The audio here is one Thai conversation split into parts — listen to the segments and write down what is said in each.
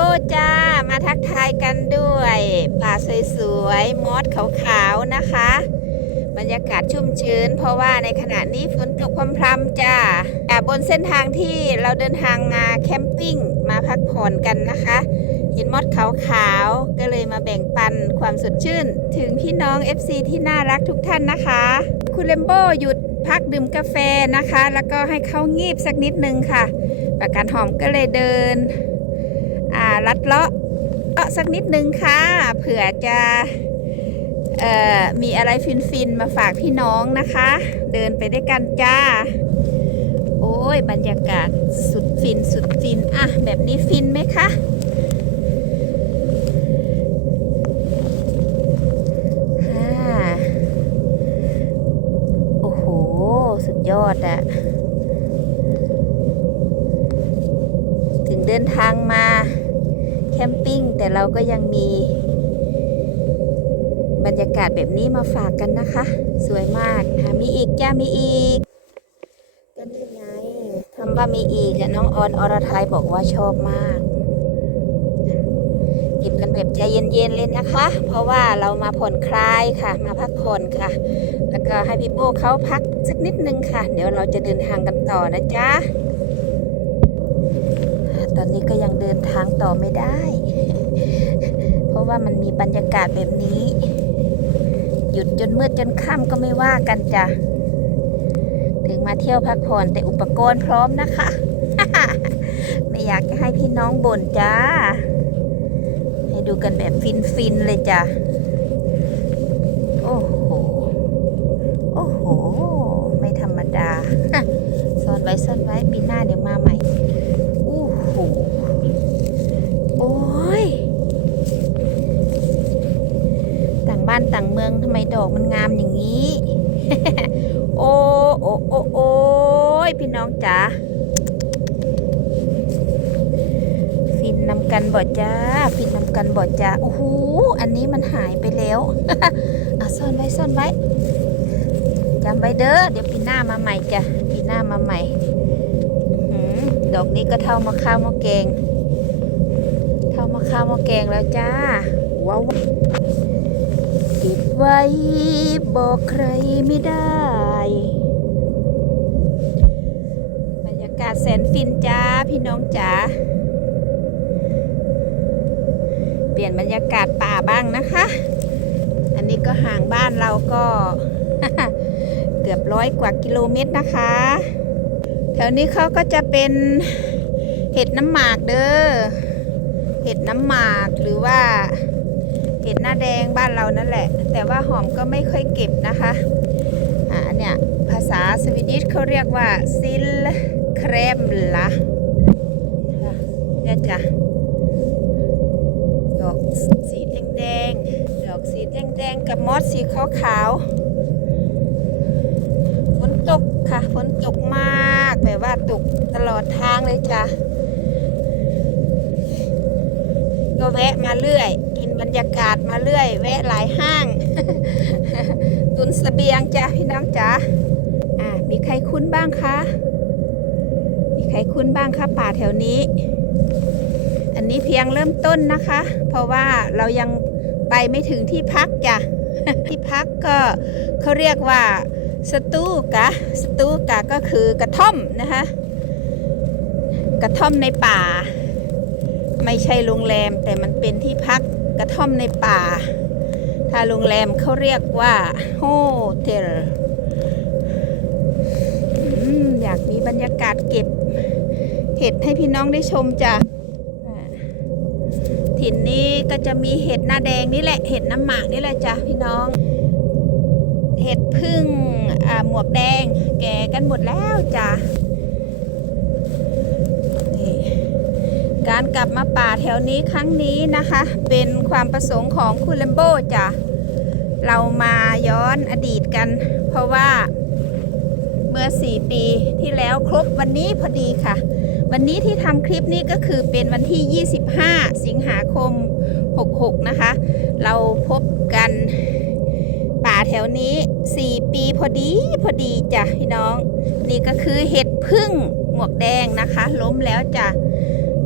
โบจ้า มาทักทายกันด้วยป่าสวยๆมอสขาวๆนะคะ บรรยากาศชุ่มชื้น เพราะว่าในขณะนี้ฝนตกพรำๆจ้าแต่บนเส้นทางที่เราเดินทางมาแคมปิ้งมาพักผ่อนกันนะคะ เห็นมอสขาวๆก็เลยมาแบ่งปันความสดชื่น ถึงพี่น้อง FC ที่น่ารักทุกท่านนะคะ คุณเลมโบหยุดพักดื่มกาแฟนะคะ แล้วก็ให้เข้างีบสักนิดนึงค่ะปากกาดหอมก็เลยเดิน ลัดเลาะเลาะสักนิดนึงค่ะเผื่อจะออมีอะไรฟินๆ มาฝากพี่น้องนะคะ เดินไปด้วยกันจ้า โอ้ย บรรยากาศสุดฟินสุดฟิน อะ แบบนี้ฟินไหมคะค่ะโอ้โห สุดยอดอะถึงเดินทางมา แคมปิ้ง แต่เราก็ยังมีบรรยากาศแบบนี้มาฝากกันนะคะ สวยมากค่ะมีอีกจ้ามีอีกก็นี่ไงคำว่ามีอีกอะน้องออนอรไทยบอกว่าชอบมากเก็บกันแบบใจเย็นๆเลยนะคะ เพราะว่าเรามาผ่อนคลายค่ะ มาพักผ่อนค่ะ แล้วก็ให้พี่โบเขาพักสักนิดนึงค่ะ เดี๋ยวเราจะเดินทางกันต่อนะจ๊ะ ตอนนี้ก็ยังเดินทางต่อไม่ได้ เพราะว่ามันมีบรรยากาศแบบนี้ หยุดจนมืดจนค่ำก็ไม่ว่ากันจ้ะ ถึงมาเที่ยวพักผ่อนแต่อุปกรณ์พร้อมนะคะ ไม่อยากจะให้พี่น้องบ่นจ้า ให้ดูกันแบบฟินๆเลยจ้ะ โอ้โห โอ้โห ไม่ธรรมดา ซ่อนไว้ซ่อนไว้ปีหน้าเดี๋ยวมาใหม่ โอ้โห โอ้ย ต่างบ้านต่างเมือง ทำไมดอกมันงามอย่างนี้ โอ้โอ้โอ้โอ้ยพี่น้องจ๋าฟินนำกันบ่จ้าฟินนำกันบ่จ้าโอ้โหอันนี้มันหายไปแล้วอะซ่อนไว้ซ่อนไว้จำไว้เด้อเดี๋ยวปีหน้ามาใหม่จ้ะปีหน้ามาใหม่ดอกนี้ก็เท่ามะข้าวมะแกง เท่ามะข้าวมะแกงแล้วจ้าว้าว ไว้ บอกใครไม่ได้ บรรยากาศแสนฟินจ้าพี่น้องจ๋าเปลี่ยนบรรยากาศป่าบ้างนะคะ อันนี้ก็ห่างบ้านเราก็ เกือบร้อยกว่ากิโลเมตรนะคะ แถวนี้เขาก็จะเป็นเห็ดน้ำหมากเด้อเห็ดน้ำหมากหรือว่า เห็ดหน้าแดงบ้านเรานั่นแหละ แต่ว่าหอมก็ไม่ค่อยเก็บนะคะอ่าเนี่ยภาษาสวีดิชเขาเรียกว่าซิลเครมละเนี่ยจ้ะดอกสีแดงๆดอกสีแดงๆกับมอสสีขาวๆฝนตกค่ะฝนตกมากแบบว่าตกตลอดทางเลยจ้ะก็แวะมาเรื่อย บรรยากาศมาเรื่อย แวะหลายห้าง ตุนเสบียงจ้ะพี่น้องจ๋าอ่ามีใครคุ้นบ้างคะมีใครคุ้นบ้างคะป่าแถวนี้ อันนี้เพียงเริ่มต้นนะคะ เพราะว่าเรายังไปไม่ถึงที่พักจ้ะที่พักก็เขาเรียกว่าสตูกะสตูกะก็คือกระท่อมนะคะกระท่อมในป่า ไม่ใช่โรงแรมแต่มันเป็นที่พัก กระท่อมในป่า ถ้าโรงแรมเขาเรียกว่าโฮเทลอยากมีบรรยากาศเก็บเห็ดให้พี่น้องได้ชมจ้ะถิ่นนี้ก็จะมีเห็ดหน้าแดงนี่แหละ เห็ดน้ำหมากนี่แหละจ้ะพี่น้อง เห็ดพึ่งหมวกแดง แก่กันหมดแล้วจ้ะ การกลับมาป่าแถวนี้ครั้งนี้นะคะ เป็นความประสงค์ของคุณเลมโบจ้ะเรามาย้อนอดีตกัน เพราะว่าเมื่อ 4 ปีที่แล้วครบวันนี้พอดีค่ะ วันนี้ที่ทำคลิปนี้ก็คือเป็นวันที่ 25 สิงหาคม 66 นะคะ เราพบกันป่าแถวนี้ 4 ปีพอดีพอดีจ้ะพี่น้อง นี่ก็คือเห็ดพึ่งหมวกแดงนะคะ ล้มแล้วจ้ะ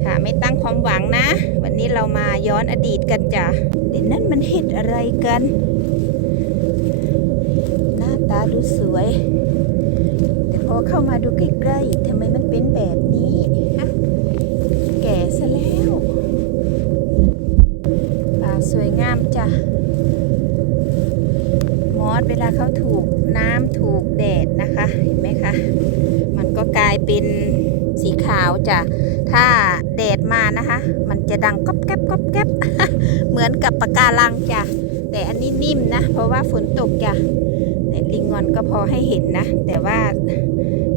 ค่ะไม่ตั้งความหวังนะ วันนี้เรามาย้อนอดีตกันจ้ะเดี๋ยวนั่นมันเห็ดอะไรกัน หน้าตาดูสวย แต่พอเข้ามาดูใกล้ๆทำไมมันเป็นแบบนี้ฮะแก่ซะแล้วป่าสวยงามจ้ะมอสเวลาเขาถูกน้ำถูกแดดนะคะ เห็นไหมคะ มันก็กลายเป็นสีขาวจ้ะถ้าแดดมานะคะ มันจะดังก๊อบแก๊บก๊อบแก๊บเหมือนกับปะการังจ้ะแต่อันนี้นิ่มนะ เพราะว่าฝนตกจ้ะแต่ลิงงอนก็พอให้เห็นนะ แต่ว่า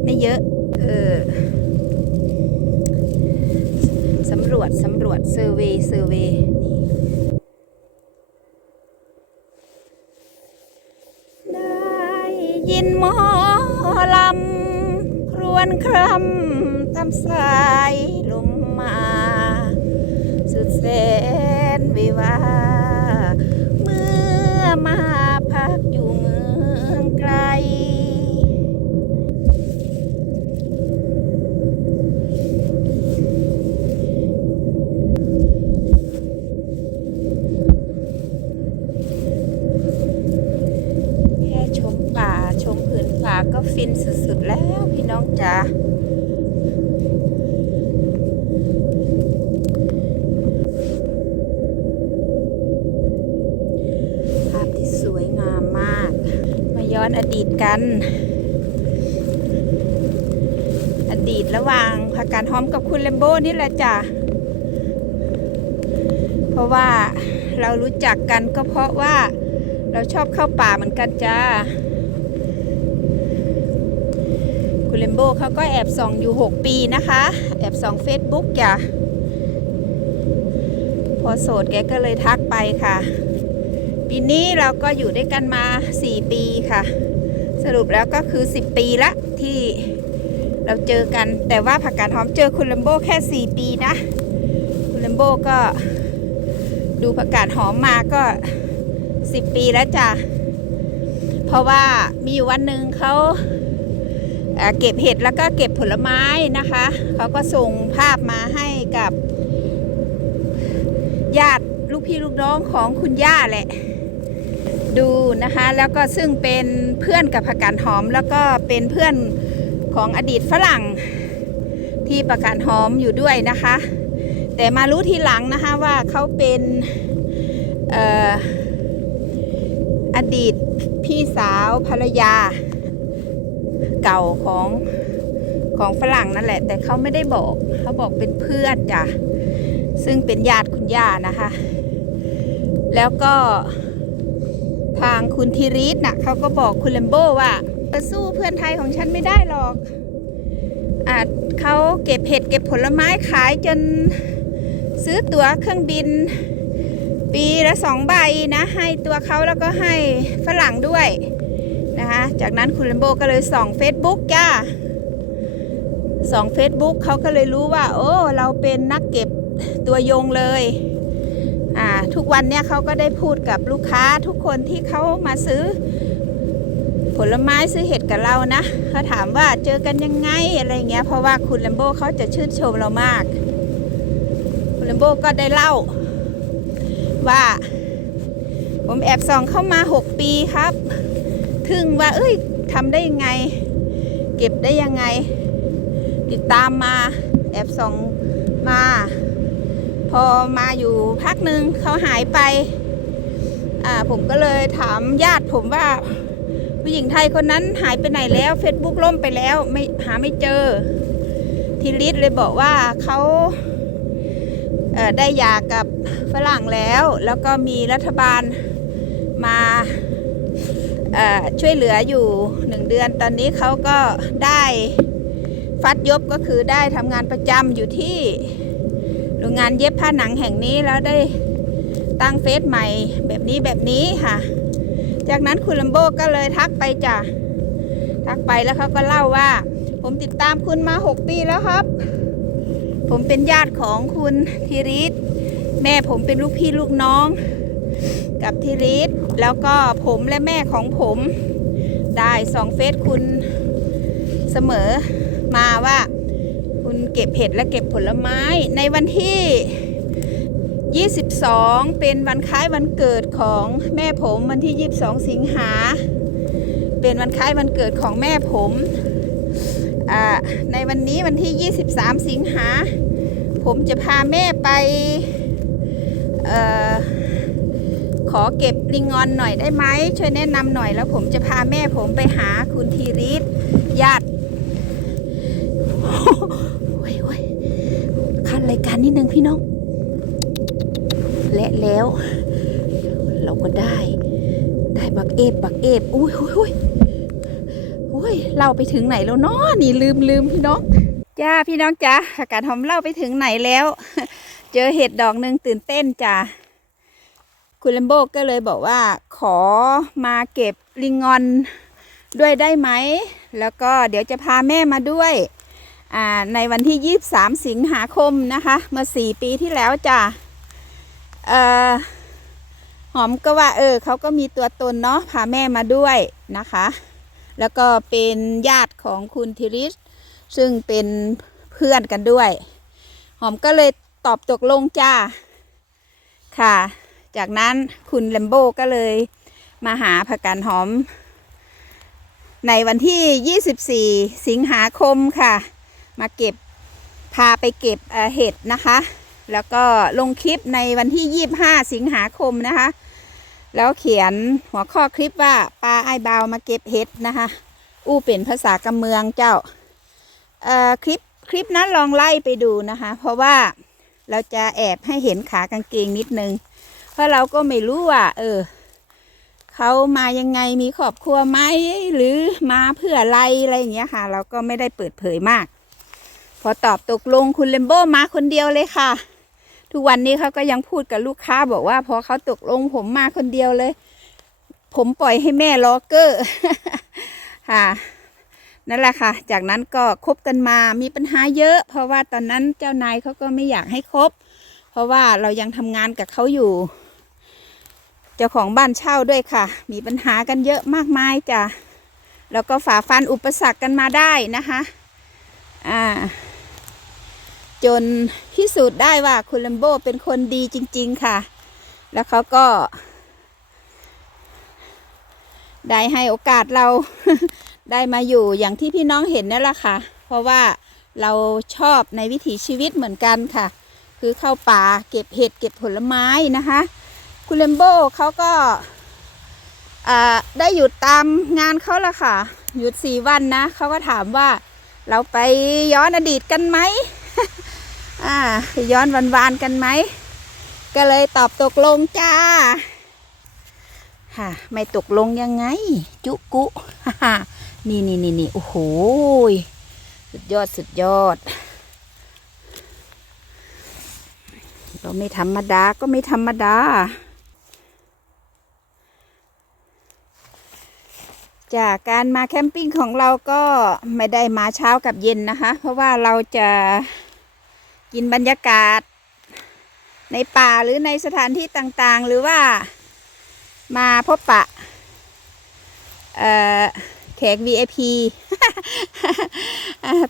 ไม่เยอะเออสำรวจสำรวจเซอร์เวย์เซอร์เวย์ นครำตามสายลมมา สุดแสนวิวา เมื่อมา ฟินสุดๆแล้วพี่น้องจ๋าภาพที่สวยงามมาก มาย้อนอดีตกัน อดีตระหว่างพาการหอมกับคุณเลมโบ้นี่แหละจ้ะเพราะว่าเรารู้จักกันก็เพราะว่าเราชอบเข้าป่าเหมือนกันจ้า คุณเลมโบเขาก็แอบส่องอยู่ 6 ปีนะคะ แอบส่องเฟซบุ๊กจ้ะพอโสดแกก็เลยทักไปค่ะ ปีนี้เราก็อยู่ด้วยกันมา 4 ปีค่ะ สรุปแล้วก็คือ 10 ปีละที่เราเจอกันแต่ว่าผักกาดหอมเจอคุณเลมโบแค่ 4 ปีนะ คุณเลมโบก็ดูผักกาดหอมมาก็สิบปีแล้วจ้ะเพราะว่ามีอยู่วันหนึ่งเขา เก็บเห็ดแล้วก็เก็บผลไม้นะคะเขาก็ส่งภาพมาให้กับ ญาติลูกพี่ลูกน้องของคุณย่าแหละ ดูนะคะ แล้วก็ซึ่งเป็นเพื่อนกับผักกาดหอม แล้วก็เป็นเพื่อนของอดีตฝรั่งที่ประกาศหอมอยู่ด้วยนะคะ แต่มารู้ทีหลังนะคะว่าเขาเป็นอออดีตพี่สาวภรรยา เก่าของของฝรั่งนั่นแหละ แต่เขาไม่ได้บอกเขาบอกเป็นเพื่อนจ้ะซึ่งเป็นญาติคุณย่านะคะ แล้วก็ทางคุณธีริศน่ะเขาก็บอกคุณเลมโบว่าจะสู้เพื่อนไทยของฉันไม่ได้หรอกอาจเขาเก็บเห็ดเก็บผลไม้ขายจนซื้อตั๋วเครื่องบิน ปีละสองใบนะ ให้ตัวเขาแล้วก็ให้ฝรั่งด้วย นะคะ จากนั้นคุณเลมโบก็เลยส่อง Facebook จ้าส่อง Facebook เขาก็เลยรู้ว่า โอ้ เราเป็นนักเก็บตัวยงเลย อ่า ทุกวันเนี้ยเขาก็ได้พูดกับลูกค้าทุกคนที่เขามาซื้อ ผลไม้ซื้อเห็ดกับเรานะเขาถามว่าเจอกันยังไงอะไรเงี้ย เพราะว่าคุณเลมโบเขาจะชื่นชมเรามาก คุณเลมโบก็ได้เล่า ว่า ผมแอบส่องเข้ามา 6 ปีครับ ถึงว่า เอ้ยทำได้ยังไง เก็บได้ยังไง ติดตามมาแอบส่องมา พอมาอยู่พักหนึ่งเขาหายไป อ่าผมก็เลยถามญาติผมว่าผู้หญิงไทยคนนั้นหายไปไหนแล้วเฟซบุ๊กล่มไปแล้วไม่หาไม่เจอทีลิศเลยบอกว่าเขาได้หย่ากับฝรั่งแล้ว แล้วก็มีรัฐบาลมา ช่วยเหลืออยู่หนึ่งเดือน ตอนนี้เขาก็ได้ฟัดยบก็คือได้ทำงานประจำอยู่ที่โรงงานเย็บผ้าหนังแห่งนี้แล้วได้ตั้งเฟซใหม่แบบนี้แบบนี้ค่ะ จากนั้นคุณลัมโบก็เลยทักไปจ้ะทักไปแล้วเขาก็เล่าว่า ผมติดตามคุณมา 6 ปีแล้วครับ ผมเป็นญาติของคุณธีริศแม่ผมเป็นลูกพี่ลูกน้อง กับธีริศแล้วก็ผมและแม่ของผมได้สองเฟซคุณเสมอมาว่าคุณคุณเก็บเห็ดและเก็บผลไม้ในวันที่ 22 เป็นวันคล้ายวันเกิดของแม่ผมวันที่ 22 สิงหา เป็นวันคล้ายวันเกิดของแม่ผมอ่าในวันนี้วันที่ 23 สิงหา ผมจะพาแม่ไปเอ่อ ขอเก็บลิงงอนหน่อยได้ไหมช่วยแนะนำหน่อยแล้วผมจะพาแม่ผมไปหาคุณธีริศญาติโอ้ยโอ้ยขั้นรายการนิดนึงพี่น้อง และแล้ว เราก็ได้ ได้บักเอฟบักเอฟอุ้ยอุ้ยอุ้ยอุ้ยเราไปถึงไหนแล้วเนาะนี่ลืมลืมพี่น้องจ้าพี่น้องจ้าอากาศหอมเล่าไปถึงไหนแล้ว เจอเห็ดดอกหนึ่งตื่นเต้นจ้า คุณเลมโบก็เลยบอกว่า ขอมาเก็บลิงงอนด้วยได้ไหม แล้วก็เดี๋ยวจะพาแม่มาด้วย ในวันที่ 23 สิงหาคมนะคะ เมื่อ 4 ปีที่แล้วจ้ะออหอมก็ว่าเออเขาก็มีตัวตนเนาะพาแม่มาด้วยนะคะ แล้วก็เป็นญาติของคุณธิริสซึ่งเป็นเพื่อนกันด้วย หอมก็เลยตอบตกลงจ้าค่ะ จากนั้นคุณแลมโบก็เลยมาหาผักกาดหอม ในวันที่ 24 สิงหาคมค่ะ มาเก็บพาไปเก็บเห็ดนะคะ แล้วก็ลงคลิปในวันที่ 25 สิงหาคมนะคะ แล้วเขียนหัวข้อคลิปว่าปลาไอ้บาวมาเก็บเห็ดนะคะ อู้เป็นภาษากำเมืองเจ้าคลิปคลิปนั้นลองไล่ไปดูนะคะ เพราะว่าเราจะแอบให้เห็นขากางเกงนิดนึง เพราะเราก็ไม่รู้ว่า เออเขามายังไงมีครอบครัวไหมหรือมาเพื่ออะไรอะไรอย่างเงี้ยค่ะ เราก็ไม่ได้เปิดเผยมาก พอตอบตกลงคุณเลมโบมาคนเดียวเลยค่ะ ทุกวันนี้เขาก็ยังพูดกับลูกค้าบอกว่า พอเขาตกลงผมมาคนเดียวเลย ผมปล่อยให้แม่รอกเกอร์ค่ะนั่นแหละค่ะ จากนั้นก็คบกันมามีปัญหาเยอะ เพราะว่าตอนนั้นเจ้านายเขาก็ไม่อยากให้คบ เพราะว่าเรายังทำงานกับเขาอยู่ เจ้าของบ้านเช่าด้วยค่ะ มีปัญหากันเยอะมากมายจ้ะแล้วก็ฝ่าฟันอุปสรรคกันมาได้นะคะอ่าจนพิสูจน์ได้ว่าคุณลัมโบเป็นคนดีจริง ๆค่ะ แล้วเขาก็ ได้ให้โอกาสเราได้มาอยู่อย่างที่พี่น้องเห็นนั่นแหละค่ะ เพราะว่าเราชอบในวิถีชีวิตเหมือนกันค่ะ คือเข้าป่าเก็บเห็ดเก็บผลไม้นะคะ คุณเลมโบเขาก็อ่าได้หยุดตามงานเขาละค่ะ หยุดสี่วันนะเขาก็ถามว่าเราไปย้อนอดีตกันไหมอ่าไปย้อนวันวานกันไหม ก็เลยตอบตกลงจ้าค่ะไม่ตกลงยังไง จุกุนี่นี่นี่นี่โอ้โหสุดยอดสุดยอดก็ไม่ธรรมดาก็ไม่ธรรมดา จากการมาแคมปิ้งของเราก็ไม่ได้มาเช้ากับเย็นนะคะ เพราะว่าเราจะกินบรรยากาศ ในป่าหรือในสถานที่ต่างๆ หรือว่ามาพบปะแขก VIP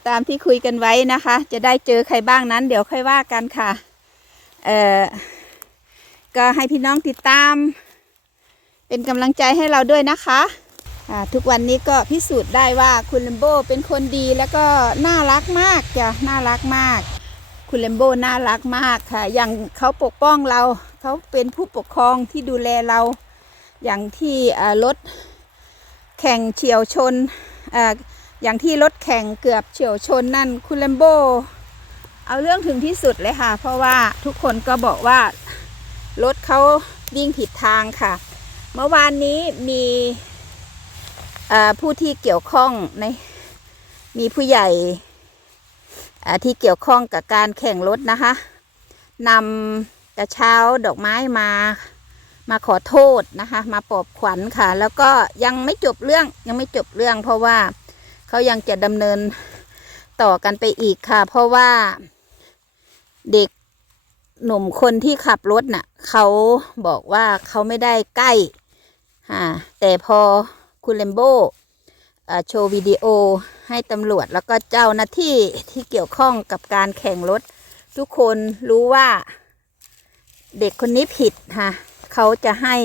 ตามที่คุยกันไว้นะคะ จะได้เจอใครบ้างนั้น เดี๋ยวค่อยว่ากันค่ะก็ให้พี่น้องติดตาม เป็นกำลังใจให้เราด้วยนะคะ ทุกวันนี้ก็พิสูจน์ได้ว่าคุณเลมโบเป็นคนดีแล้วก็น่ารักมากจ้ะน่ารักมาก คุณเลมโบน่ารักมากค่ะ อย่างเขาปกป้องเรา เขาเป็นผู้ปกครองที่ดูแลเรา อย่างที่รถแข่งเฉียวชนออย่างที่รถแข่งเกือบเฉียวชนนั่นคุณเลมโบเอาเรื่องถึงที่สุดเลยค่ะ เพราะว่าทุกคนก็บอกว่ารถเขาวิ่งผิดทางค่ะ เมื่อวานนี้มี ผู้ที่เกี่ยวข้องในมีผู้ใหญ่ที่เกี่ยวข้องกับการแข่งรถนะคะนำกระเช้าดอกไม้มามาขอโทษนะคะ มาปลอบขวัญค่ะ แล้วก็ยังไม่จบเรื่องยังไม่จบเรื่อง เพราะว่าเขายังจะดำเนินต่อกันไปอีกค่ะ เพราะว่าเด็กหนุ่มคนที่ขับรถน่ะเขาบอกว่าเขาไม่ได้ใกล้แต่พอ คุณเลมโบอ่าโชว์วิดีโอให้ตำรวจแล้วก็เจ้าหน้าที่ที่เกี่ยวข้องกับการแข่งรถ ทุกคนรู้ว่าเด็กคนนี้ผิดค่ะเขาจะให้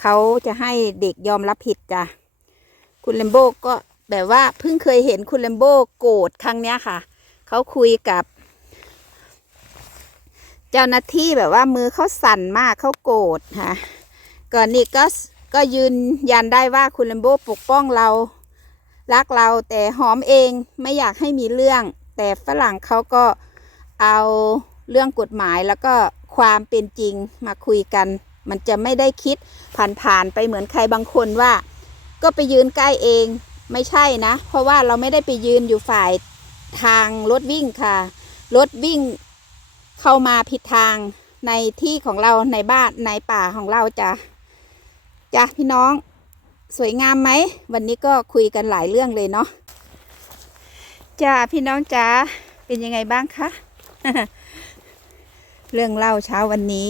เขาจะให้เด็กยอมรับผิดจ้ะคุณเลมโบก็แบบว่าเพิ่งเคยเห็นคุณเลมโบโกรธครั้งเนี้ยค่ะ เขาคุยกับ เจ้าหน้าที่แบบว่ามือเขาสั่นมากเขาโกรธค่ะก่อนนี้ก็ ก็ยืนยันได้ว่าคุณเลมโบปกป้องเรา รักเราแต่หอมเองไม่อยากให้มีเรื่อง แต่ฝรั่งเขาก็เอาเรื่องกฎหมายแล้วก็ความเป็นจริงมาคุยกัน มันจะไม่ได้คิดผ่านๆไปเหมือนใครบางคนว่า ก็ไปยืนใกล้เองไม่ใช่นะ เพราะว่าเราไม่ได้ไปยืนอยู่ฝ่ายทางรถวิ่งค่ะ รถวิ่งเข้ามาผิดทางในที่ของเราในบ้านในป่าของเราจ้ะ จ้ะพี่น้อง สวยงามไหม วันนี้ก็คุยกันหลายเรื่องเลยเนาะจ้าพี่น้องจ้าเป็นยังไงบ้างคะเรื่องเล่าเช้าวันนี้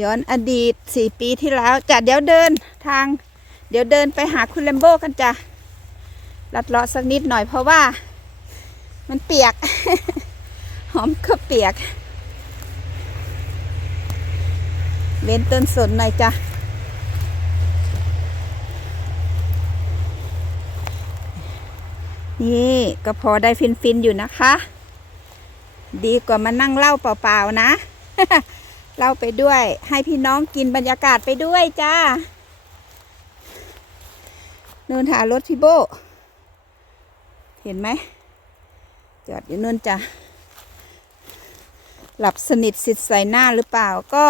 ย้อนอดีตสี่ปีที่แล้วจ้ะเดี๋ยวเดินทาง เดี๋ยวเดินไปหาคุณเลมโบกันจ้ะลัดเลาะสักนิดหน่อยเพราะว่า มันเปียก หอมก็เปียก เว้นต้นสนหน่อยจ้ะนี่ก็พอได้ฟินๆอยู่นะคะ ดีกว่ามานั่งเล่าเปล่าๆนะเล่าไปด้วย ให้พี่น้องกินบรรยากาศไปด้วยจ้านู่นหารถพี่โบ เห็นไหม จอดอยู่นู่นจ้ะ หลับสนิทสิทธิ์ใส่หน้าหรือเปล่าก็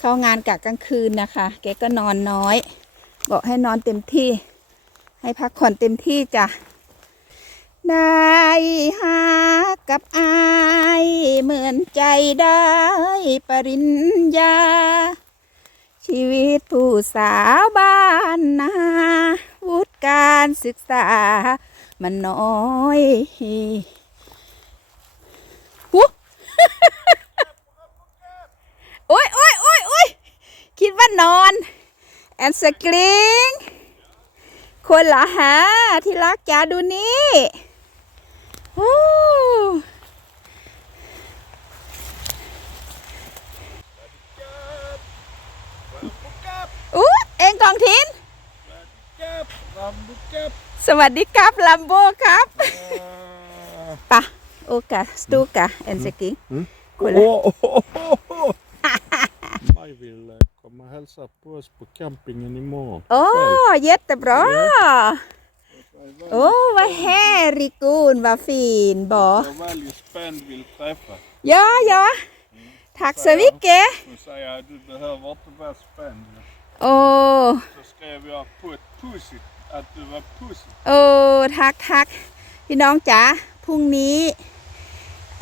เข้างานกะกลางคืนนะคะ แกก็นอนน้อย บอกให้นอนเต็มที่ ให้พักผ่อนเต็มที่จ้ะได้หากับอายเหมือนใจได้ปริญญา ชีวิตผู้สาวบ้านนาวุฒิการศึกษา มันน้อยหู โอ้ยโอ้ยโอ้ยโอ้ยคิด ว่านอนแอนสกลิงคนเหรอฮะที่รักจ๋าดูนี่โอ้อู้เองกองทิน Kap, Rambo kap. สวัสดีครับลัมโบครับ Uh, ปะโอกาสตูกาแอนสกิง mm. Kolla. Åh, åh, åh, åh. Maj vill eh, komma och hälsa på oss på campingen imorgon. โอ้ kväll. เย็ดแต่บรอโอ้ว่าแฮริกูนว่าฟีนบอ Jag väldigt spänd vill träffa. ยอยอทักสวิกเก Hon säger att du behöver inte vara spänd. โอ้ Så skrev jag på ett pussy att du var pussy. โอ้ทักทักพี่น้องจ๋าพรุ่งนี้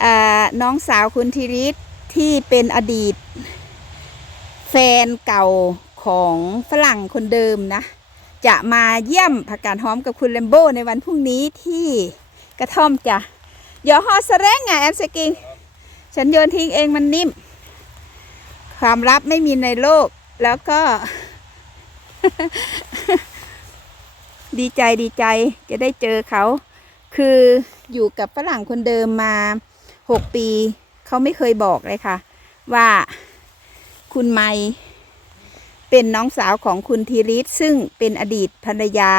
อ่าน้องสาวคุณธีริศที่เป็นอดีต แฟนเก่าของฝรั่งคนเดิมนะ จะมาเยี่ยมผักกาดหอมกับคุณเลมโบในวันพรุ่งนี้ที่กระท่อมจ้ะเดี๋ยวฮอสแรงไงแอมสกิง ฉันโยนทิ้งเองมันนิ่ม ความลับไม่มีในโลกแล้วก็ ดีใจดีใจจะได้เจอเขา คืออยู่กับฝรั่งคนเดิมมาหกปี เขาไม่เคยบอกเลยค่ะ ว่า คุณไมเป็นน้องสาวของคุณธีริศซึ่งเป็นอดีตภรรยา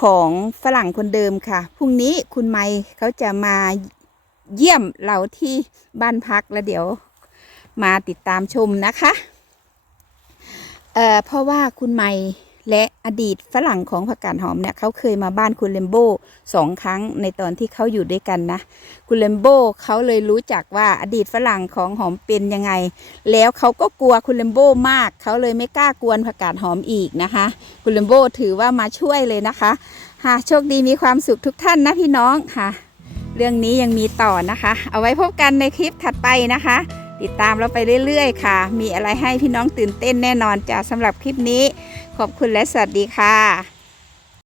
ของฝรั่งคนเดิมค่ะ พรุ่งนี้คุณไมเขาจะมาเยี่ยมเราที่บ้านพักแล้วเดี๋ยวมาติดตามชมนะคะ เอ่อ เพราะว่าคุณไม และอดีตฝรั่งของผักกาดหอมเนี่ยเขาเคยมาบ้านคุณเลมโบสองครั้งในตอนที่เขาอยู่ด้วยกันนะ คุณเลมโบเขาเลยรู้จักว่าอดีตฝรั่งของหอมเป็นยังไง แล้วเขาก็กลัวคุณเลมโบมาก เขาเลยไม่กล้ากวนผักกาดหอมอีกนะคะ คุณเลมโบถือว่ามาช่วยเลยนะคะค่ะโชคดีมีความสุขทุกท่านนะพี่น้องค่ะ เรื่องนี้ยังมีต่อนะคะ เอาไว้พบกันในคลิปถัดไปนะคะ ติดตามเราไปเรื่อยๆ ค่ะ มีอะไรให้พี่น้องตื่นเต้นแน่นอนจ้ะสำหรับคลิปนี้ ขอบคุณและสวัสดีค่ะ